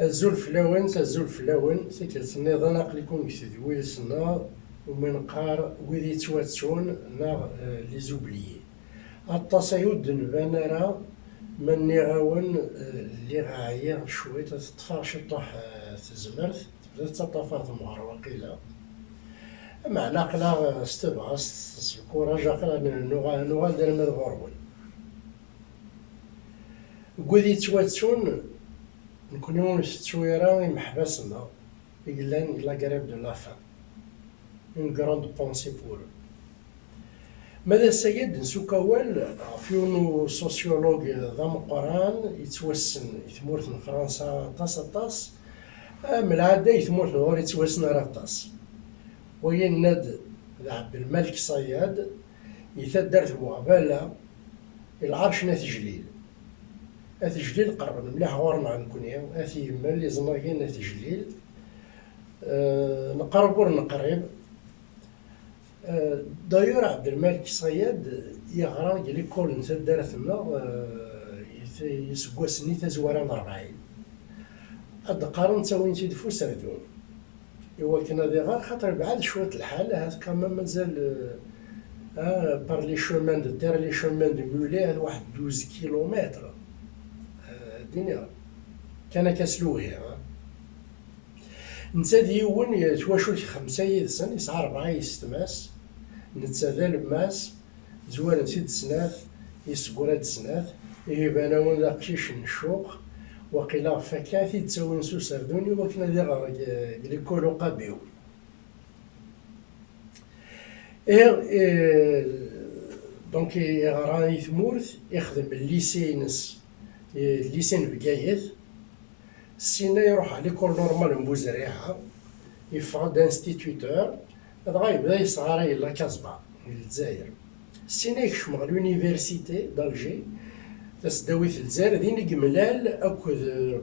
الزول فلاون تيكالتنيضان أقلكم كتدويل سنا ومن قار ويدي تواتشون نا لي زوبليي التصايد نبان راه من نغاون اللي غاعيا شوية تطفى شطح تزمرت تبدا تطفى ثمار وقيلا معنا قلا استبغى الكوراج قلا نوغال دار ماد غوربون كودي تواتشون نكونو ستويرا محبسنا إلان لا غريف دو لافان اون غراند بونسي بور ماذا سيد نسوكاوال فيونو سوسيولوج ذا مقران يتوسن يثمورت من فرنسا طاس من العادة يثمورت غور يتوسن راه طاس ويناد عبد الملك صياد يثدرت بوغبالا العرش ناث جليل اث جليل قرب مليح غورنا نكوني اث يما اللي زناقين اث جليل نقرب ور نقرب دايور عبد الملك صياد يغرى ليكول نتا دارتنا يسقوسني تزوارا 40 هاد قارن تاوين تيدفو سردون إوا كنا دي غار خاطر بعد شوية الحال هاد كمان مازال بار لي شومان دو تير لي شومان دو مولي هاد واحد 12 كيلومتر دينيا كان كاسلوهي نتا ديون يتواشو 5 يدسن يسعى 4 يستماس نتا ذا الماس زوال نسيد سناث يسقورا سناث يباناون ذا قشيش نشوق وقيلا فكاثي تساوي نسو سردوني وكنا دير ليكولو قابيو دونك يغرا يثمورث يخدم الليسي نس الليسين بقايث سينا يروح على ليكول نورمال مبوزريعة يفقد دانستيتيوتور هذا غايبدا يصغر يلا كازبا الجزائر سينا يكشم على لونيفرسيتي دالجي تسداويت الجزائر دين قملال اكد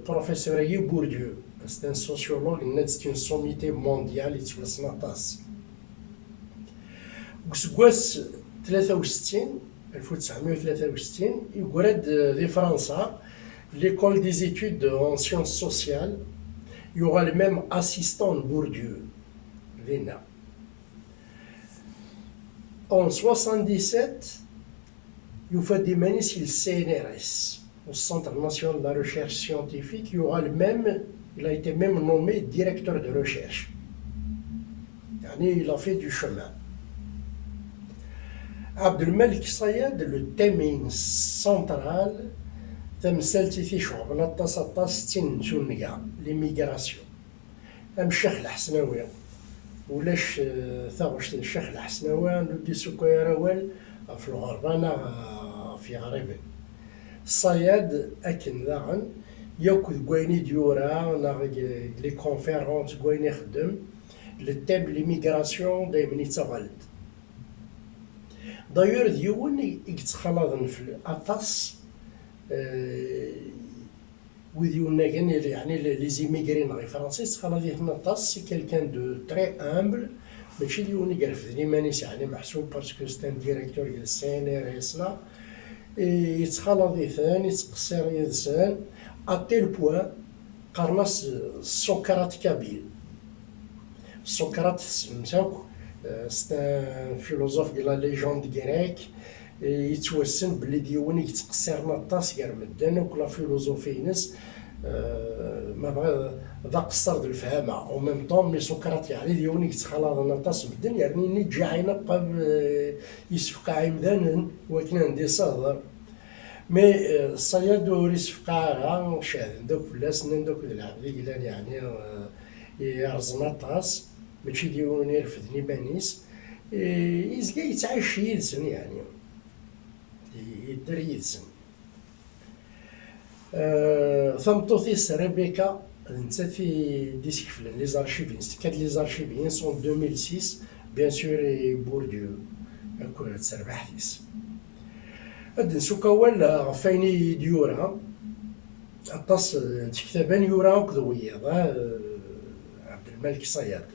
بروفيسور بورديو سي ان سوسيولوج نات سي اون سوميتي مونديال يتوسنا طاس وسكواس 63 1963 يقرد في فرنسا l'école des études en sciences sociales il y aura le même assistant Bourdieu Vena en 77 يفدي مانيس الCNRS au Centre national de la recherche scientifique il y aura le même il a été même nommé directeur de recherche يعني il a fait du chemin عبد الملك صياد le thème central تمثلتي في شعب نطاس طاس تين سونيا ليميغراسيون ام الشيخ الحسناوي ولاش ثاغش الشيخ الحسناوي ندي سكوير اول في الغربانه في غريبه الصياد اكن ذاعن ياكل كويني ديورا لي كونفيرونس كويني خدم للتيم ليميغراسيون دايما يتغلد دايور ديون يتخلطن في الاطاس ويديونا كان يعني لي زيميغرين غي فرنسي تخلى هنا طاس سي كيلكان دو تري امبل ماشي ديوني قرفدني مانيش يعني محسوب باسكو سي ان ديريكتور ديال CNRS لا يتخلى ثاني يتقصر يدسان اتيل بوان قرناس سقراط كابيل سقراط سمساك سي ان فيلوزوف ديال لا ليجوند غريك يتوسن بلي ديوني يتقصر نطاس كاع مدان وكلا فيلوزوفي ناس ما بغا ذا قصر د الفهامه او ميم طون مي سقراط يعني ديوني يتخلط نطاس مدن يعني ني تجي عينا قبل يسفق عمدان ولكن عندي صهر مي الصياد يسفقها شاهد دوك فلاس دوك العبد قلال يعني يرزنا طاس ماشي ديوني يرفدني مانيس يزكى يتعايش يلسن يعني يدير يدسن ثمطوثيس ريبيكا نتا في ديسك فلان لي زارشيفين كاد لي زارشيفين سون 2006 بيان سور بورديو هاكا تسربح ديس هاد نسوكا ولا فايني ديورا اطاس كتابان يورا وكذويض عبد الملك صياد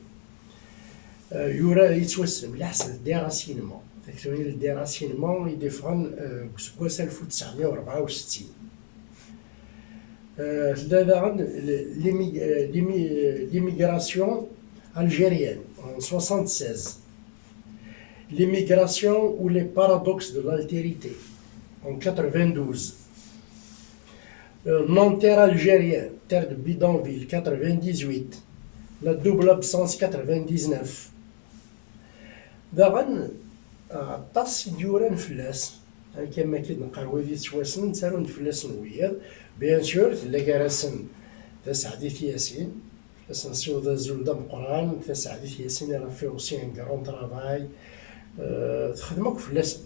يورا يتوسم لحسن ديراسينمون تكتوني الديراسينمون يديفرن سكواس 1964 l'immigration algérienne en 76, l'immigration ou les paradoxes de l'altérité en 92, Nanterre algérien, terre de bidonville 98, la double absence 99. داغن طاس ديوران فلاس كما كنقراو هذه تواسن نسالو نفلاس نويض بيان سور تلا كراسن تسعديت ياسين تاس نسيو زولدا مقران تسعديت ياسين راه فيه اوسي ان كرون ترافاي تخدمك فلاس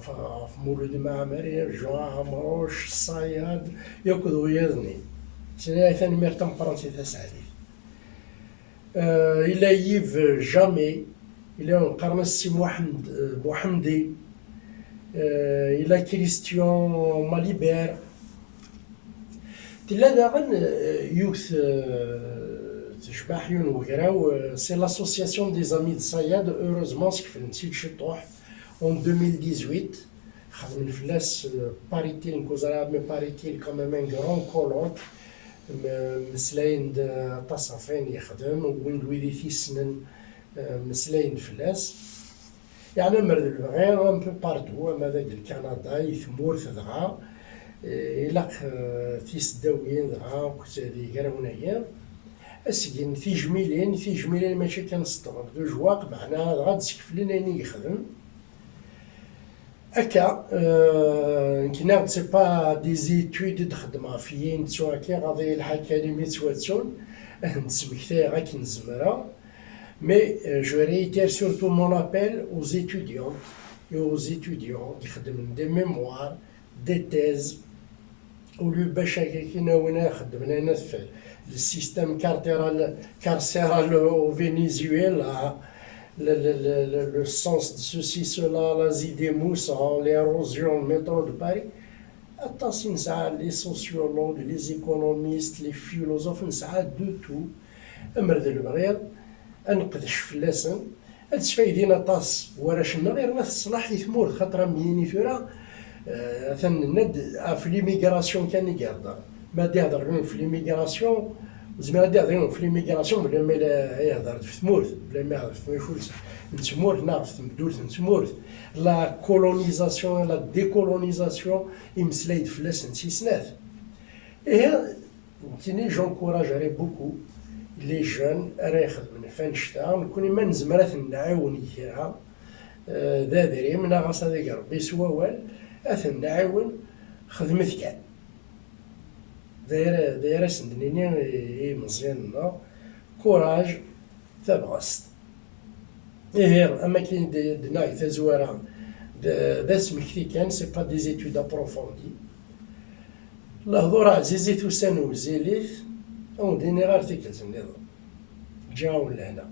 في مولود معمري جوا مروش الصياد ياكل ويضني سينا ثاني ميرتم فرنسي تسعديت إلا يف جامي إلا نقارن السي محمدي إلا كريستيان ماليبير تلا داغن يوث تشبح يون وكراو سي لاسوسياسيون دي زامي دو صياد اوروزمون سكفل نسيت شطوح اون 2018 خدم فلاس باريتيل نكوزرا مي باريتيل كوميم ان كرون كولون مسلاين تصافين يخدم وين لويدي تيسنن مسلاين فلاس يعني مرد الغير ان بو بارتو ماذا ديال كندا يثمور دغا إلا تيس داويين دغا كتادي كرا هنايا اسكين في جميلين ماشي كنستغرب دو جواق معنا دغا تسكفلين اني يخدم هكا كنا سي با دي زيتود تخدم فيين تسوا كي غادي الحكالي تواتسون نسمكتي غا كنزمرا mais je réitère surtout mon appel aux étudiants qui خدموا des mémoires, des thèses au lieu باش كينا وين خدمنا في السيستم carcéral au Venezuela le sens de ceci cela l'Asie des moussons l'érosion le métro de Paris attention ça les sociologues les économistes les philosophes نسعى de tout امرد البغير انقدش فلاسن هاد الشفايدين طاس وراشنا غير ناس الصلاح يثمور خاطر ميني ثورا ثن ند في ليميغراسيون كان يقدر ما يهضر في ليميغراسيون زعما يهضر في ليميغراسيون بلا ما يهضر في ثمورت بلا ما يهضر في شولس نتمورت نعرف تمدورت نتمورت لا كولونيزاسيون لا ديكولونيزاسيون يمسلايد فلاس نسيسنات ايه كيني جونكوراج بوكو لي جون راه يخدمن فان شتا نكون ما نزمرات نعاون كيها ذا دري من غاص هذاك ربي سواوال اثن نعاون خدمت كاع دايره سندنيني مزيان كوراج تبغست ايه اما كاين دناي تزوارا ذا سمكتي كان سي با دي زيتود ابروفوندي الهضور عزيزي توسانو زيليث اون ديني غير تيكلز النظام جاو لهنا